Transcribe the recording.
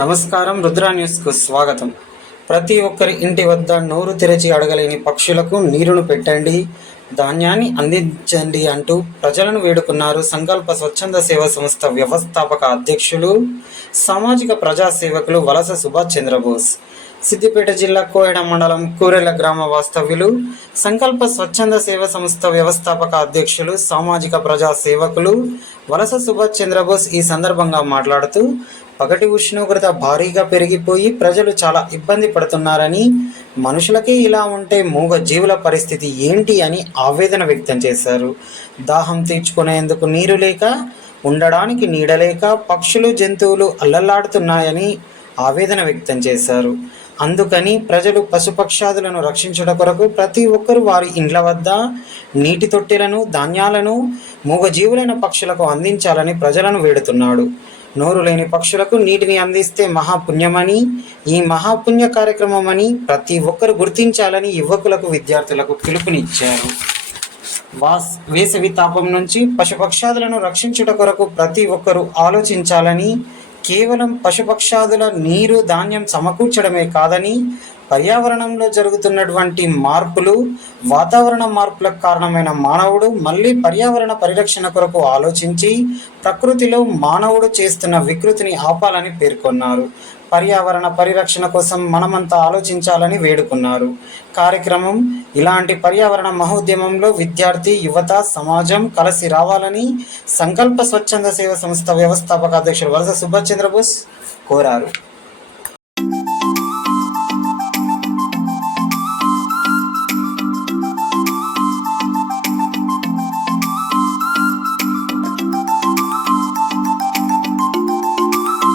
నమస్కారం. రుద్ర న్యూస్కు స్వాగతం. ప్రతి ఒక్కరి ఇంటి వద్ద నోరు తెరిచి అడగలేని పక్షులకు నీరును పెట్టండి, ధాన్యాన్ని అందించండి అంటూ ప్రజలను వేడుకున్నారు సంకల్ప స్వచ్ఛంద సేవా సంస్థ వ్యవస్థాపక అధ్యక్షులు, సామాజిక ప్రజాసేవకులు వలస సుభాష్ చంద్రబోస్. సిద్దిపేట జిల్లా కోయడ మండలం కూరెల గ్రామ వాస్తవ్యులు, సంకల్ప స్వచ్ఛంద సేవా సంస్థ వ్యవస్థాపక అధ్యక్షులు, సామాజిక ప్రజా సేవకులు వలస సుభాష్ చంద్రబోస్ ఈ సందర్భంగా మాట్లాడుతూ, పగటి ఉష్ణోగ్రత భారీగా పెరిగిపోయి ప్రజలు చాలా ఇబ్బంది పడుతున్నారని, మనుషులకే ఇలా ఉంటే మూగ జీవుల పరిస్థితి ఏంటి అని ఆవేదన వ్యక్తం చేశారు. దాహం తీర్చుకునేందుకు నీరు లేక, ఉండడానికి నీడలేక పక్షులు జంతువులు అల్లల్లాడుతున్నాయని ఆవేదన వ్యక్తం చేశారు. అందుకని ప్రజలు పశుపక్షాదులను రక్షించడం కొరకు ప్రతి ఒక్కరూ వారి ఇండ్ల వద్ద నీటి తొట్టెలను, ధాన్యాలను మూగజీవులైన పక్షులకు అందించాలని ప్రజలను వేడుతున్నాడు. నోరు లేని పక్షులకు నీటిని అందిస్తే మహాపుణ్యమని, ఈ మహాపుణ్య కార్యక్రమమని ప్రతి ఒక్కరు గుర్తించాలని యువకులకు, విద్యార్థులకు పిలుపునిచ్చారు. వేసవి తాపం నుంచి పశుపక్షాదులను రక్షించుట కొరకు ప్రతి ఒక్కరూ ఆలోచించాలని, కేవలం పశుపక్షాదుల నీరు, ధాన్యం సమకూర్చడమే కాదని, పర్యావరణంలో జరుగుతున్నటువంటి మార్పులు, వాతావరణ మార్పులకు కారణమైన మానవుడు మళ్ళీ పర్యావరణ పరిరక్షణ కొరకు ఆలోచించి ప్రకృతిలో మానవుడు చేస్తున్న వికృతిని ఆపాలని పేర్కొన్నారు. పర్యావరణ పరిరక్షణ కోసం మనమంతా ఆలోచించాలని వేడుకున్నారు. కార్యక్రమం ఇలాంటి పర్యావరణ మహోద్యమంలో విద్యార్థి, యువత, సమాజం కలిసి రావాలని సంకల్ప స్వచ్ఛంద సేవా సంస్థ వ్యవస్థాపక అధ్యక్షుడు వలస సుభాష్ చంద్రబోస్ కోరారు.